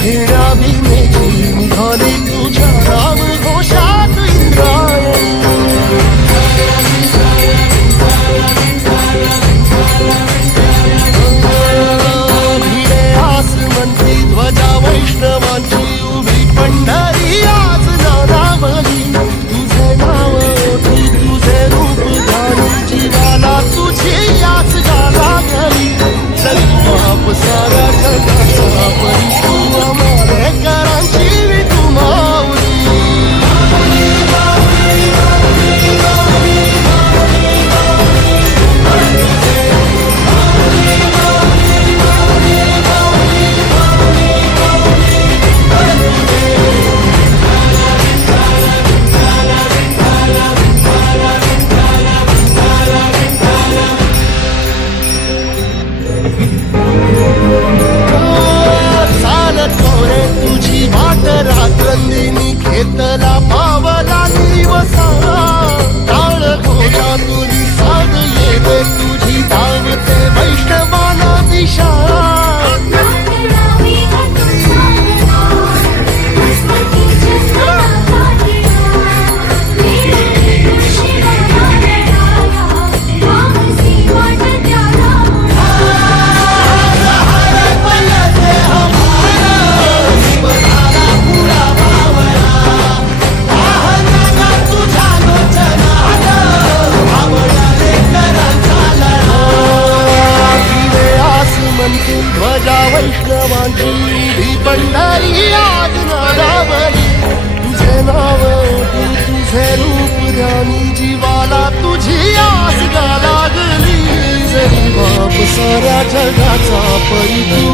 ফেরাবি মেঘিন ঘরে তুই पंढरी आज नादावली तुझे नाव तुझे रूप ध्यानी जीवाला तुझी आसना लागली. जरी बाप साऱ्या जगाचा परितू